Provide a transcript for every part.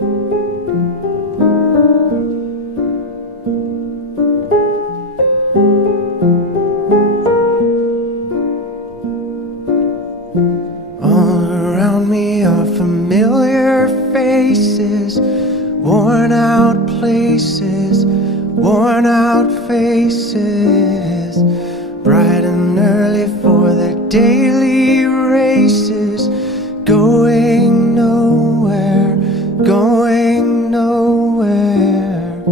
All around me are familiar faces, worn out places, worn out faces, bright and early for their daily races, going nowhere, going nowhere.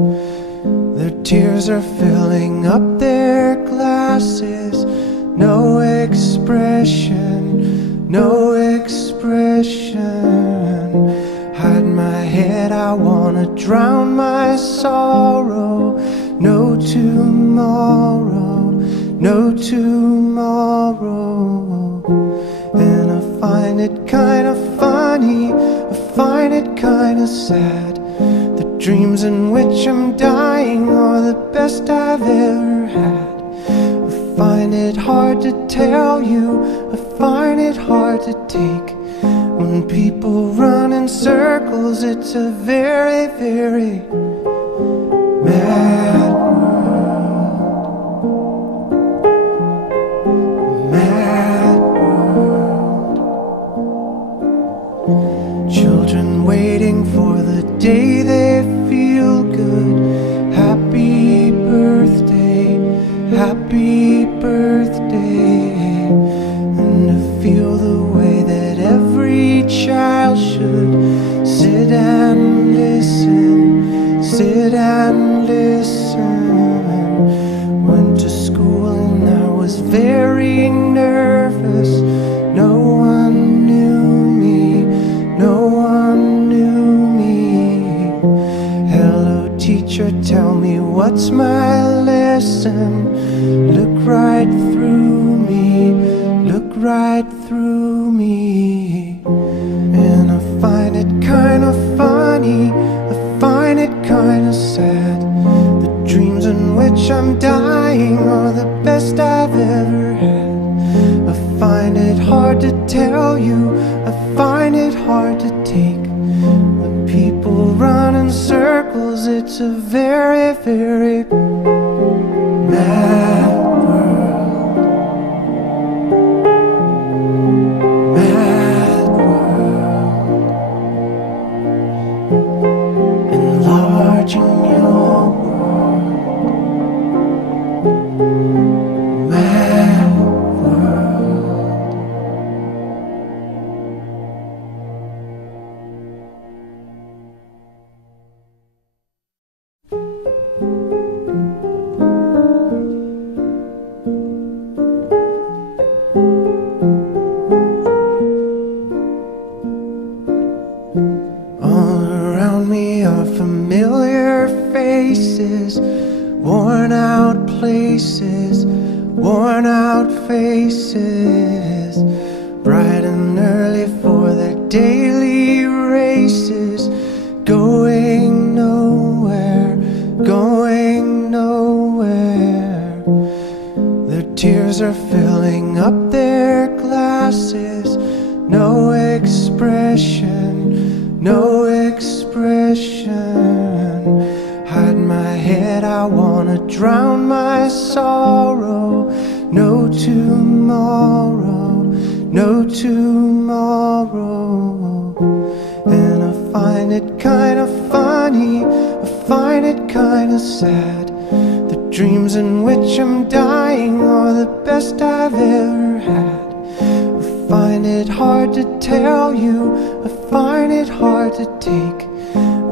Their tears are filling up their glasses, no expression, no expression. Hide my head, I wanna drown my sorrow. No tomorrow, no tomorrow. And I find it kinda funny, I find it kinda sad. The dreams in which I'm dying are the best I've ever had. I find it hard to tell you, I find it hard to take. When people run in circles, it's a very, very mad world. Mad world. Children waiting for the day they feel good. Happy birthday, happy birthday. And to feel the way that every child should sit and listen, sit and listen. Went to school and I was very nervous. No one knew me, no one knew me. Hello teacher, tell me what's my lesson. Look right through me, look right through me. And I find it kinda funny, I find it kinda sad. The dreams in which I'm dying are the best I've ever had. I find it hard to tell you, I find it hard to take. When people run in circles, it's a very, very mad world. Mad world. Enlarging your world. Mad world. All around me are familiar faces, worn out places, worn out faces, bright and early for their daily races, going nowhere, going nowhere. Their tears are filling up their glasses, no expression, no expression. Hide my head, I wanna drown my sorrow. No tomorrow, no tomorrow. And I find it kinda funny, I find it kinda sad. The dreams in which I'm dying are the best I've ever had. I find it hard to tell you, I find it hard to take.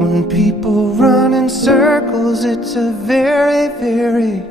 When people run in circles, it's a very, very